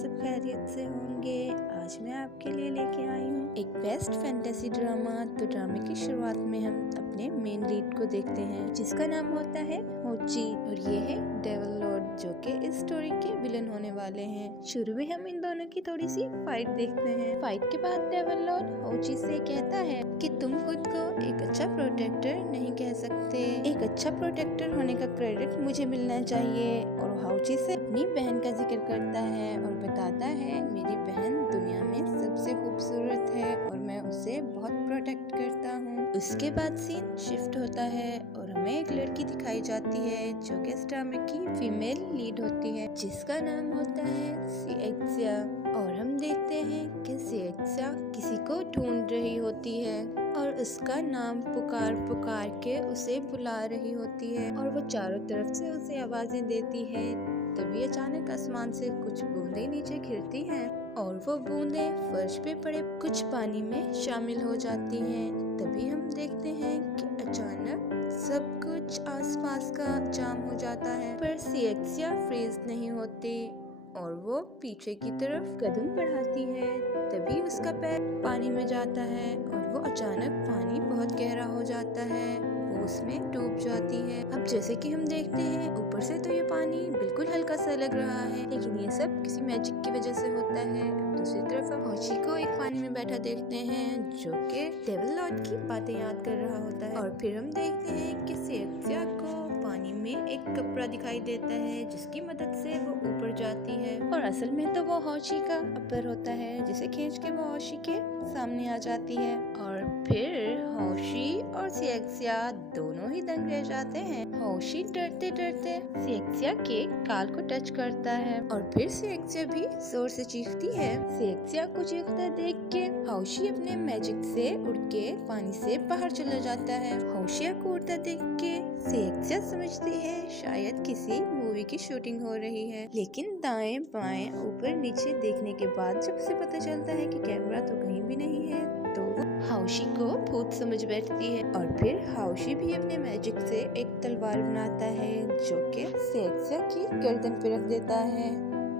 सब खैरियत से होंगे। आज मैं आपके लिए लेके आई हूँ एक बेस्ट फैंटेसी ड्रामा। तो ड्रामे की शुरुआत में हम अपने मेन लीड को देखते हैं जिसका नाम होता है होची और ये है डेविल लॉर्ड जो कि इस स्टोरी के विलन होने वाले हैं। शुरू में हम इन दोनों की थोड़ी सी फाइट देखते हैं। फाइट के बाद डेविल लॉर्ड होची से कहता है कि तुम खुद को एक अच्छा प्रोटेक्टर नहीं कह सकते। एक अच्छा प्रोटेक्टर होने का क्रेडिट मुझे मिलना चाहिए। और होची से अपनी बहन का जिक्र करता है और बताता है मेरी बहन दुनिया में सबसे खूबसूरत है और मैं उसे बहुत प्रोटेक्ट करता हूँ। उसके बाद सीन शिफ्ट होता है और हमें एक लड़की दिखाई जाती है जो कि इस ड्रामे की फीमेल लीड होती है जिसका नाम होता है सिएक्सिया। और हम देखते हैं कि सिएक्सिया किसी को ढूंढ रही होती है और उसका नाम पुकार पुकार के उसे बुला रही होती है और वो चारों तरफ से उसे आवाजें देती है। तभी अचानक आसमान से कुछ बूंदें नीचे गिरती हैं और वो बूंदें फर्श पे पड़े कुछ पानी में शामिल हो जाती हैं। तभी हम देखते हैं कि अचानक सब कुछ आसपास का जाम हो जाता है पर सिएक्सिया फ्रीज नहीं होती और वो पीछे की तरफ कदम बढ़ाती है। तभी उसका पैर पानी में जाता है और वो अचानक पानी बहुत गहरा हो जाता है, वो उसमें डूब जाती है। अब जैसे कि हम देखते हैं ऊपर से तो ये पानी बिल्कुल हल्का सा लग रहा है लेकिन ये सब किसी मैजिक की वजह से होता है। दूसरी तरफ हम होची को एक पानी में बैठा देखते हैं जो कि डेविल लॉर्ड की बातें याद कर रहा होता है। और फिर हम देखते हैं कि सिएक्सिया को पानी में एक कपड़ा दिखाई देता है जिसकी मदद से वो ऊपर जाती है और असल में तो वो होची का अपर होता है जिसे खींच के वो होची के सामने आ जाती है। और फिर होशी और सिएक्सिया दोनों ही दंग रह जाते हैं। होशी डरते डरते सिएक्सिया के काल को टच करता है और फिर सिएक्सिया भी जोर से चीखती है। सिएक्सिया को चीखता देख के होशी अपने मैजिक से उड़ के पानी से बाहर चला जाता है। होशिया को उड़ता देख के सिएक्सिया समझती है शायद किसी मूवी की शूटिंग हो रही है लेकिन दाएं बाएं ऊपर नीचे देखने के बाद जब उसे पता चलता है कि कैमरा तो कहीं भी नहीं है तो वो होशी को भूत समझ बैठती है। और फिर होशी भी अपने मैजिक से एक तलवार बनाता है जो कि सिएक्सिया की गर्दन पे रख देता है।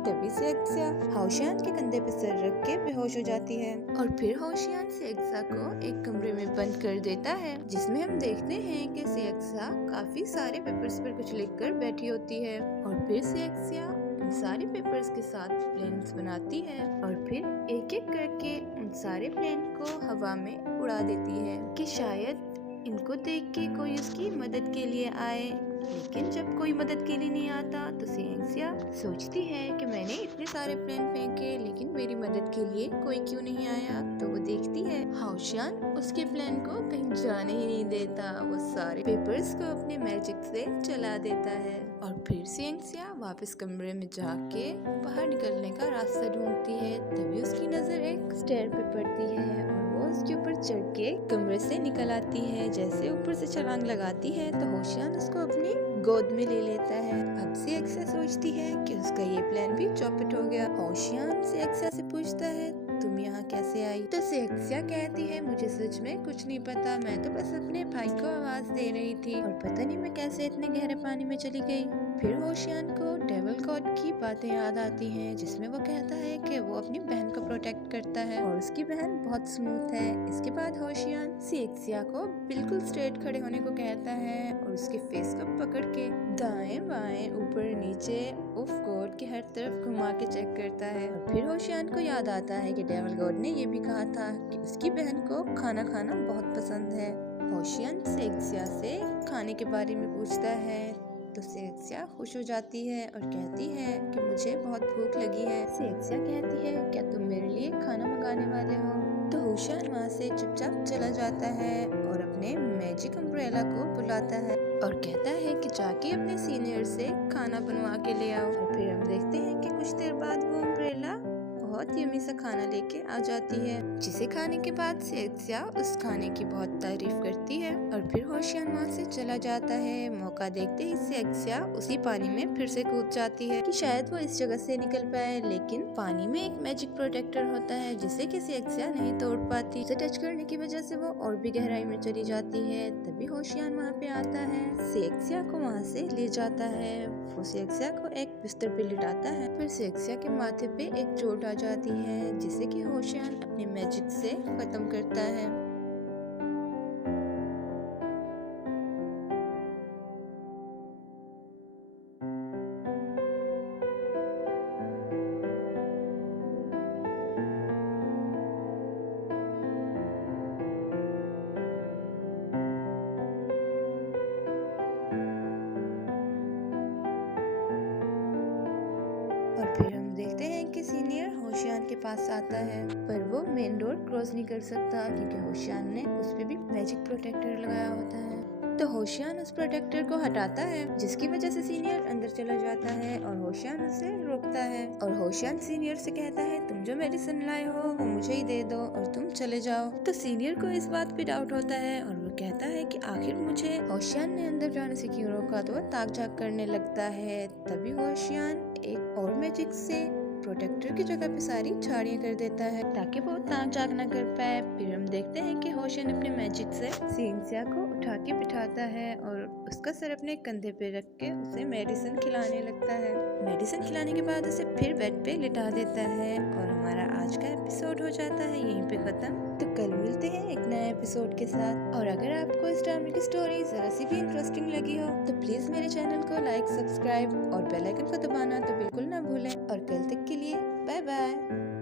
तभी सिएक्सिया होशियान के कंधे पे सर रख के बेहोश हो जाती है और फिर होशियान सिएक्सिया को एक कमरे में बंद कर देता है जिसमें हम देखते हैं कि सिएक्सिया काफी सारे पेपर्स पर कुछ लिखकर बैठी होती है। और फिर सिएक्सिया उन सारे पेपर्स के साथ प्लेन्स बनाती है और फिर एक एक करके उन सारे प्लेन को हवा में उड़ा देती है कि शायद इनको देख के कोई उसकी मदद के लिए आए। लेकिन जब कोई मदद के लिए नहीं आता तो सिएक्सिया सोचती है कि मैंने इतने सारे प्लेन फेंके लेकिन मेरी मदद के लिए कोई क्यों नहीं आया। तो वो देखती है होशियान उसके प्लेन को कहीं जाने ही नहीं देता, वो सारे पेपर्स को अपने मैजिक से जला देता है। और फिर सिएक्सिया वापस कमरे में जाके बाहर निकलने का रास्ता ढूंढती है। तभी उसकी नजर एक स्टेयर पे पड़ती है और वो उसके ऊपर चढ़ के कमरे से निकल आती है। जैसे ऊपर से छलांग लगाती है तो होशियान उसको अपनी गोद में ले लेता है। अब सिएक्सिया सोचती है कि उसका ये प्लान भी चौपट हो गया। होशियान सिएक्सिया से पूछता है तुम यहाँ कैसे आई? तो सिएक्सिया कहती है मुझे सच में कुछ नहीं पता, मैं तो बस अपने भाई को आवाज दे रही थी और पता नहीं मैं कैसे इतने गहरे पानी में चली गई। फिर होशियान को डेविल गॉड की बातें याद आती हैं जिसमें वो कहता है कि वो अपनी बहन को प्रोटेक्ट करता है और उसकी बहन बहुत स्मूथ है। इसके बाद होशियान सिएक्सिया को बिल्कुल स्ट्रेट खड़े होने को कहता है और उसके फेस को पकड़ के दाएं बाएं ऊपर नीचे उफ गॉड के हर तरफ घुमा के चेक करता है। और फिर होशियान को याद आता है कि डेविल गॉड ने ये भी कहा था कि उसकी बहन को खाना खाना बहुत पसंद है। होशियान सिएक्सिया से खाने के बारे में पूछता है तो सिएक्सिया खुश हो जाती है और कहती है कि मुझे बहुत भूख लगी है। सिएक्सिया कहती है क्या तुम मेरे लिए खाना मंगाने वाले हो? तो होशियान वहाँ से चुपचाप चला जाता है और अपने मैजिक अम्ब्रेला को बुलाता है और कहता है कि जाके अपने सीनियर से खाना बनवा के ले आओ। और फिर हम देखते हैं कि कुछ देर बाद वो अम्ब्रेला बहुत यम्मी सा खाना लेके आ जाती है, जिसे खाने के बाद सेक्सिया उस खाने की बहुत तारीफ करती है और फिर होशियान वहाँ से चला जाता है। मौका देखते ही सेक्सिया उसी पानी में फिर से कूद जाती है कि शायद वो इस जगह से निकल पाए, लेकिन पानी में एक मैजिक प्रोटेक्टर होता है जिसे कि सेक्सिया नहीं तोड़ पाती। उसे टच करने की वजह से वो और भी गहराई में चली जाती है। तभी होशियान वहाँ पे आता है, सेक्सिया को वहाँ से ले जाता है। वो सेक्सिया को एक बिस्तर पे लिटाता है। फिर सेक्सिया के माथे पे एक चोट आ जाती है जिसे कि होशियान अपने मैजिक से खत्म करता है। और फिर हम देखते हैं कि सीनियर होशियान के पास आता है, पर वो मेन डोर क्रॉस नहीं कर सकता क्योंकि होशियान ने उस पे भी मैजिक प्रोटेक्टर लगाया होता है। तो होशियान उस प्रोटेक्टर को हटाता है, जिसकी वजह से सीनियर अंदर चला जाता है और होशियान उसे रोकता है। और होशियान सीनियर से कहता है, तुम जो मेडिसिन लाए हो वो मुझे ही दे दो और तुम चले जाओ। तो सीनियर को इस बात पे डाउट होता है और वो कहता है कि आखिर मुझे होशियान ने अंदर जाने से क्यों रोका। तो वो ताक झाक करने लगता है। तभी होशियान एक और मैजिक से प्रोटेक्टर की जगह पे सारी झाड़ियाँ कर देता है ताकि वो ताक झाक न कर पाए। फिर हम देखते हैं कि होशियान अपने मैजिक से सेक्सिया को उठा के बिठाता है और उसका सर अपने कंधे पे रख के उसे मेडिसिन खिलाने लगता है। मेडिसिन खिलाने के बाद उसे फिर बेड पे लिटा देता है और हमारा आज का एपिसोड हो जाता है यहीं पे खत्म। तो कल मिलते हैं एक नए एपिसोड के साथ। और अगर आपको इस ड्रामे की स्टोरी जरा सी भी इंटरेस्टिंग लगी हो तो प्लीज मेरे चैनल को लाइक, सब्सक्राइब और बेल आइकन को दबाना तो बिल्कुल ना भूलें। और कल तक के लिए बाय बाय।